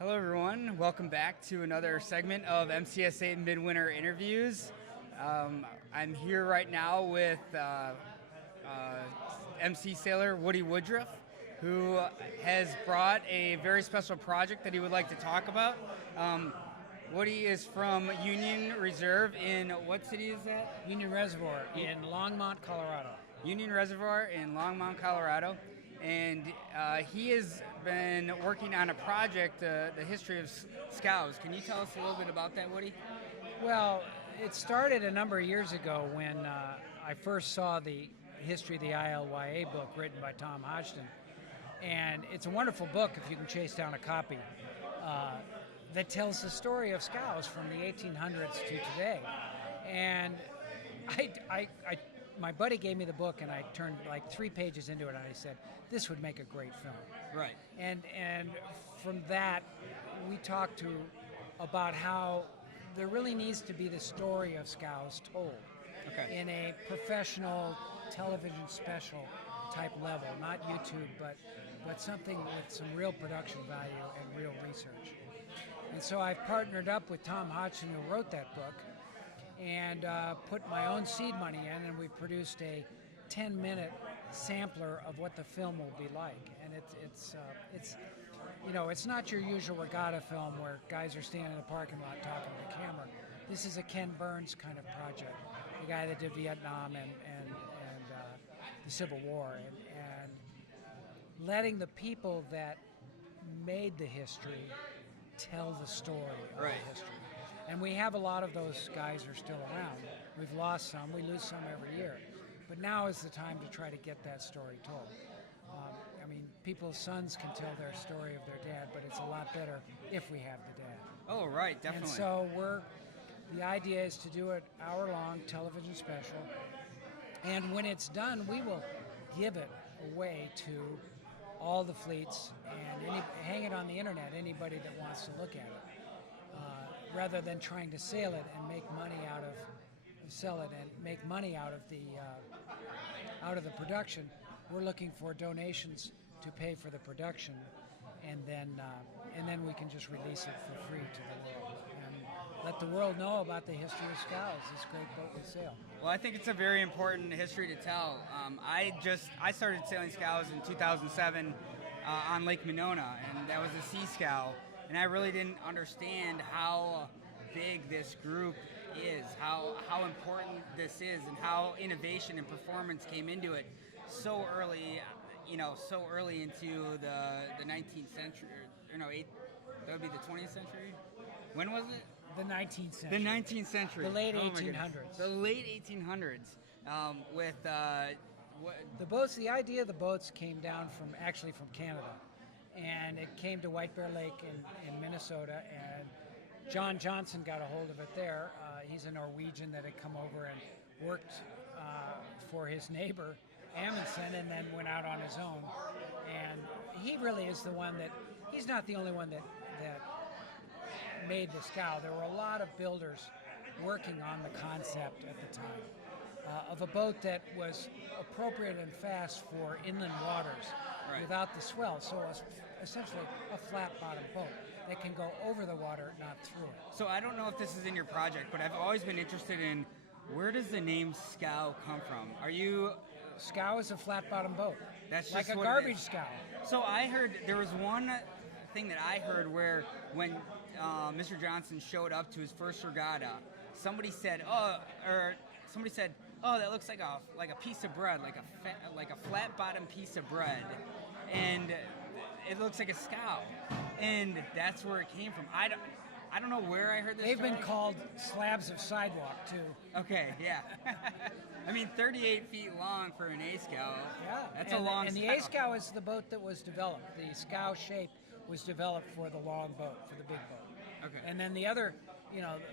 Hello, everyone. Welcome back to another segment of MCSA Midwinter Interviews. I'm here right now with MC Sailor Woody Woodruff, who has brought a very special project that he would like to talk about. Woody is from Union Reserve in what city is that? Union Reservoir in Longmont, Colorado. Union Reservoir in Longmont, Colorado. And he has been working on a project, the history of Scows. Can you tell us a little bit about that, Woody? Well, it started a number of years ago when I first saw the history of the ILYA book written by Tom Hodgson. And it's a wonderful book if you can chase down a copy that tells the story of Scows from the 1800s to today. And my buddy gave me the book, and I turned like 3 pages into it, and I said, "This would make a great film." Right. And from that, we talked about how there really needs to be the story of Scows told in a professional television special type level, not YouTube, but something with some real production value and real research. And so I've partnered up with Tom Hodgson, who wrote that book, and put my own seed money in, and we produced a 10-minute sampler of what the film will be like. And it's not your usual regatta film where guys are standing in the parking lot talking to the camera. This is a Ken Burns kind of project, the guy that did Vietnam and the Civil War, and letting the people that made the history tell the story of the history. And we have a lot of those guys are still around. We've lost some. We lose some every year. But now is the time to try to get that story told. People's sons can tell their story of their dad, but it's a lot better if we have the dad. Oh, right, definitely. And so the idea is to do an hour-long television special. And when it's done, we will give it away to all the fleets and hang it on the internet, anybody that wants to look at it. Rather than trying to sell it and make money out of the production, we're looking for donations to pay for the production, and then we can just release it for free to the world and let the world know about the history of Scows, this great boat we sail. Well, I think it's a very important history to tell. I started sailing Scows in 2007 on Lake Monona, and that was a sea scow. And I really didn't understand how big this group is, how important this is, and how innovation and performance came into it so early, so early into the 19th century, that would be the 20th century? When was it? The 19th century. The 19th century. The late 1800s. The late 1800s with... The boats, the idea of the boats came down from Canada. And it came to White Bear Lake in Minnesota, and John Johnson got a hold of it there. He's a Norwegian that had come over and worked for his neighbor, Amundsen, and then went out on his own. And he really is the one he's not the only one that made the scow. There were a lot of builders working on the concept at the time of a boat that was appropriate and fast for inland waters without the swell. So it's essentially a flat-bottom boat that can go over the water, not through it. So I don't know if this is in your project, but I've always been interested in where does the name Scow come from? Scow is a flat-bottom boat. That's like just a garbage scow. So I heard there was one thing that I heard where when Mr. Johnson showed up to his first regatta, somebody said, "Oh, that looks like a piece of bread, like a flat-bottom piece of bread, and it looks like a scow," and that's where it came from. I don't know where I heard this. They've story. Been called slabs of sidewalk too. Okay, yeah. 38 feet long for an A scow. Yeah, that's a long. And the A scow is the boat that was developed. The scow shape was developed for the long boat, for the big boat. Okay. And then the other,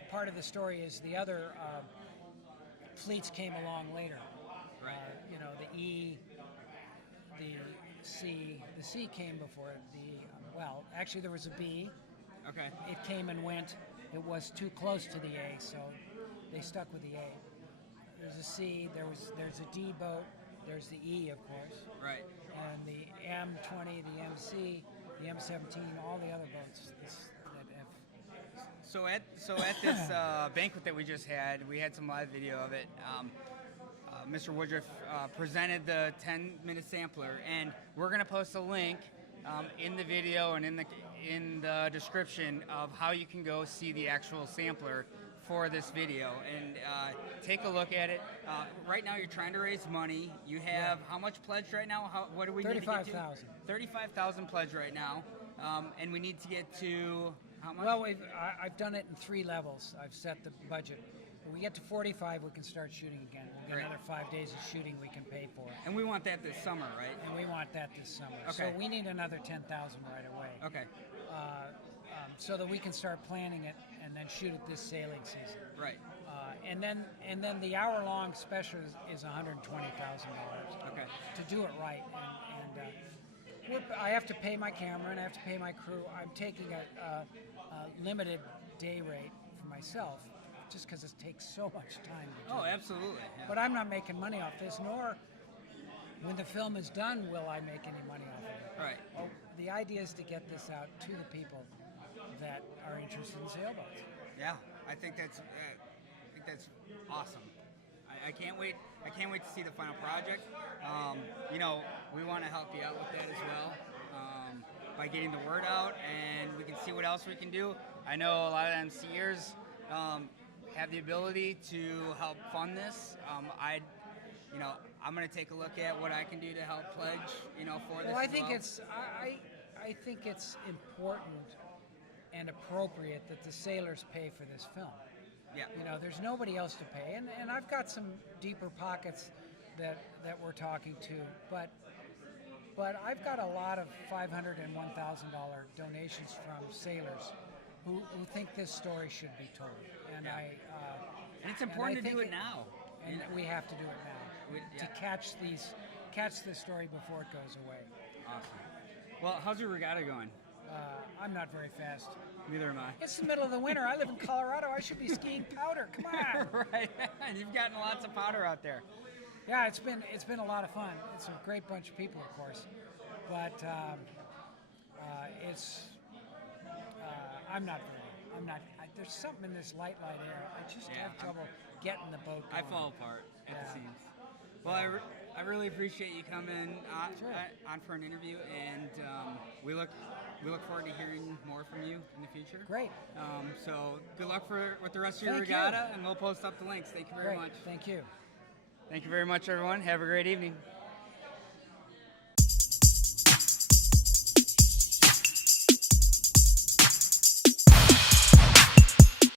part of the story is the other fleets came along later. Right. The E, the C. The C came before it. Actually there was a B. Okay. It came and went. It was too close to the A, so they stuck with the A. There's a C. There's a D boat. There's the E, of course. Right. And the M20, the MC, the M17, all the other boats that have. So at this banquet that we just had, we had some live video of it. Mr. Woodruff presented the 10-minute sampler, and we're going to post a link in the video and in the description of how you can go see the actual sampler for this video and take a look at it. Right now, you're trying to raise money. You have how much pledged right now? What do we need to get to? 35,000. 35,000 pledged right now, and we need to get to how much? Well, I've done it in 3 levels. I've set the budget. When we get to 45, we can start shooting again. We'll get Great. another 5 days of shooting we can pay for. And we want that this summer, right? And we want that this summer. Okay. So we need another 10,000 right away. Okay. So that we can start planning it and then shoot it this sailing season. Right. And then the hour-long special is $120,000. Okay. To do it right. I have to pay my camera and I have to pay my crew. I'm taking a limited day rate for myself, just because it takes so much time to do. Oh, absolutely. Yeah. But I'm not making money off this, nor when the film is done will I make any money off of it. Right. Oh, the idea is to get this out to the people that are interested in sailboats. Yeah, I think that's awesome. I can't wait. I can't wait to see the final project. We want to help you out with that as well by getting the word out, and we can see what else we can do. I know a lot of MCers have the ability to help fund this. I'm going to take a look at what I can do to help pledge, for this. Well, I as think well. I think it's important and appropriate that the sailors pay for this film. Yeah. There's nobody else to pay, and I've got some deeper pockets that we're talking to, but I've got a lot of $500 and $1,000 donations from sailers who think this story should be told, and Yeah. and it's important to do it now. and we have to do it now to catch the story before it goes away. Awesome. Well, how's your regatta going? I'm not very fast. Neither am I. It's the middle of the winter. I live in Colorado. I should be skiing powder. Come on. Right. You've gotten lots of powder out there. Yeah, it's been a lot of fun. It's a great bunch of people, of course, but there's something in this light air. I just have trouble getting the boat going. I fall apart at the seams. Well, I really appreciate you coming on for an interview, and we look forward to hearing more from you in the future. Great. So good luck with the rest of your Thank regatta, you. and we'll post up the links. Thank you very much. Thank you. Thank you very much, everyone. Have a great evening.